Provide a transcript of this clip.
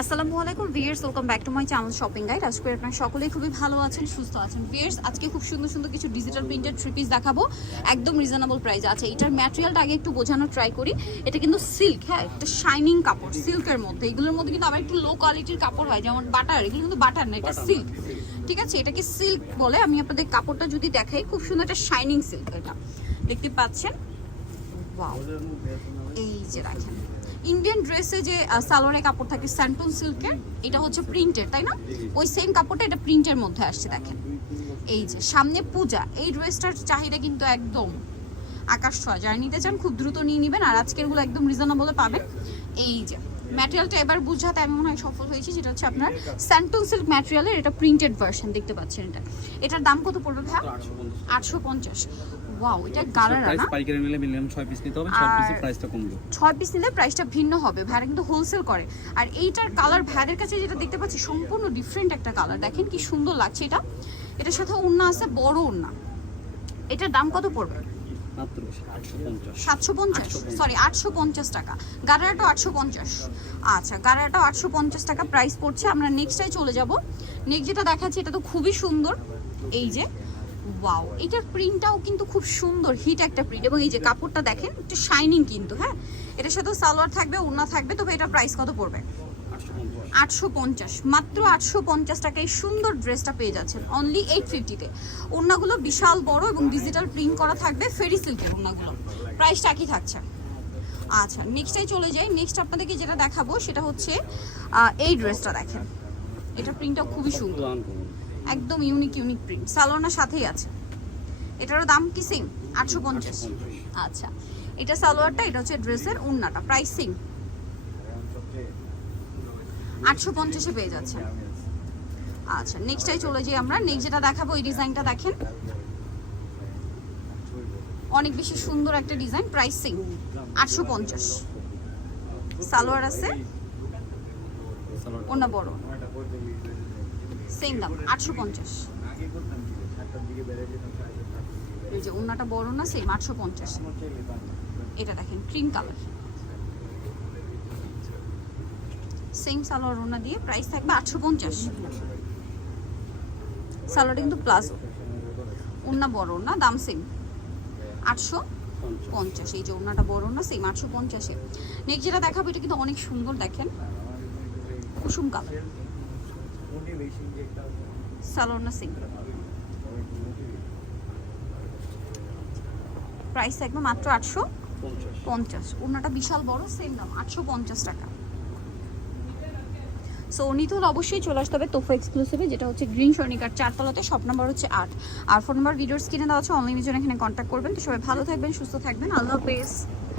আসসালামু আলাইকুম viewers welcome back to my channel shopping guide. আজকে আপনারা সকলেই খুবই ভালো আছেন সুস্থ আছেন। ভিয়ার্স আজকে খুব সুন্দর সুন্দর কিছু ডিজিটাল প্রিন্টেড থ্রি পিস দেখাবো। একদম রিজনেবল প্রাইস আছে এটার ম্যাটেরিয়ালটা আগে একটু বোঝানোর ট্রাই করি। এটা কিন্তু সিল্ক হ্যাঁ একটা শাইনিং কাপড় সিল্কের মধ্যে। এগুলোর মধ্যে কিন্তু আবার একটু লো কোয়ালিটির কাপড় হয় যেমন বাটার এগুলো কিন্তু বাটার না এটা সিল্ক ঠিক আছে? এটাকে সিল্ক বলে। আমি আপনাদের কাপড়টা যদি দেখাই খুব সুন্দর একটা শাইনিং সিল্ক এটা। দেখতে পাচ্ছেন? এই যে রাখেন। ইন্ডিয়ান ড্রেসে যে সালোয়ারের কাপড় থাকে স্যান্টন সিল্কের এটা হচ্ছে প্রিন্টের তাই না? ওই সেম কাপড়টা এটা প্রিন্টের মধ্যে আসছে, দেখেন। এই যে, সামনে পূজা, এই ড্রেসটার চাহিদা কিন্তু একদম আকাশ ছোঁয়া যারা নিতে চান, খুব দ্রুত নিয়ে নেবেন, আর আজকেরগুলো একদম রিজনেবলে পাবেন। এই যে ম্যাটেরিয়ালটা এবার বুঝাতে আমি মনে হয় সফল হয়েছি যেটা হচ্ছে আপনার স্যান্টন সিল্ক ম্যাটেরিয়ালের এটা প্রিন্টেড ভার্সন দেখতে পাচ্ছেন এটা। এটার দাম কত পড়বে ভাই আটশো পঞ্চাশ। ওয়াও এটা গালার প্রাইস না পাইকারি নিলে মিনিমাম 6 পিস নিতে হবে 6 আর- পিসের প্রাইসটা কমবে। ছয় পিস নিলে প্রাইসটা ভিন্ন হবে ভাইরা কিন্তু হোলসেল করে। আর এইটার কালার ভাইদের কাছে যেটা দেখতে পাচ্ছি সম্পূর্ণ ডিফারেন্ট একটা কালার দেখেন কি সুন্দর লাগছে এটা। এটার সাথে আছে বড় ওড়না এটার দাম কত পড়বে? সাতশো পঞ্চাশ। সরি আটশো পঞ্চাশ। টাকা। গাড়াটা আটশো পঞ্চাশ। আচ্ছা গাড়াটা আটশো পঞ্চাশ টাকা প্রাইস পড়ছে। আমরা নেক্সটাই চলে যাব। নেক্সট যেটা দেখাচ্ছি এটা তো খুবই সুন্দর। এই যে ওয়াও এটার প্রিন্টটাও কিন্তু খুব সুন্দর হিট একটা প্রিন্ট এবং এই যে কাপড়টা দেখেন, একটু শাইনিং কিন্তু হ্যাঁ? এটার সাথে সালোয়ার থাকবে, ওড়না থাকবে, তবে এটা প্রাইস কত পড়বে? আটশো পঞ্চাশ। মাত্র আটশো পঞ্চাশ টাকায় সুন্দর ড্রেসটা পেয়ে যাচ্ছেন অনলি এইট ফিফটিতে ওড়নাগুলো বিশাল বড় এবং ডিজিটাল প্রিন্ট করা থাকবে ফেরি সিল্কের ওড়নাগুলো। প্রাইসটা একই থাকছে। আচ্ছা নেক্সটাই চলে যাই। নেক্সট আপনাদেরকে যেটা দেখাবো, সেটা হচ্ছে এই ড্রেসটা দেখেন। এটা প্রিন্টটাও খুবই সুন্দর। একদম ইউনিক ইউনিক প্রিন্ট সালোয়ারনার সাথেই আছে। এটারও দাম কি সেম আটশো পঞ্চাশ। আচ্ছা। এটা সালোয়ারটা, এটা হচ্ছে ড্রেসের উন্নাটা। প্রাইস সেম আটশো পঞ্চাশে পেয়ে যাচ্ছে। আচ্ছা নেক্সটাই চলে যাই আমরা। নেক্সট যেটা দেখাবো, এই ডিজাইনটা দেখেন। অনেক বেশি সুন্দর একটা ডিজাইন প্রাইস সেম আটশো পঞ্চাশ। সালোয়ার আছে। ওনা বড়। সেম দাম, আটশো পঞ্চাশ। এই যে ওনাটা বড় না সেম আটশো পঞ্চাশ। এটা দেখেন ক্রিম কালার সেম সালোয়ার ওনা দিয়ে প্রাইস থাকবে আটশো পঞ্চাশ। সালোয়ারটা কিন্তু প্লাজো। ওনা বড় না, দাম সেম আটশো পঞ্চাশ। এই যে ওনাটা বড় না সেম আটশো পঞ্চাশে। নেক্সট যেটা দেখাবো, এটা কিন্তু অনেক সুন্দর দেখেন। কুসুম কালার সালোয়ার না সেম প্রাইস থাকবে মাত্র আটশো পঞ্চাশ। ওনাটা বিশাল বড় সেম দাম আটশো পঞ্চাশ টাকা। সো নিতে হলে অবশ্যই চলে আসতে হবে তোফা এক্সক্লুসিভে যেটা হচ্ছে গ্রিন স্বর্ণিকার চারতলাতে সব নাম্বার হচ্ছে আট। আর ফোন নাম্বার ভিডিওর স্ক্রিনে দেওয়া আছে অনলাইনের জন্য এখানে কন্ট্যাক্ট করবেন। তো সবাই ভালো থাকবেন সুস্থ থাকবেন। আল্লাহ হাফেজ।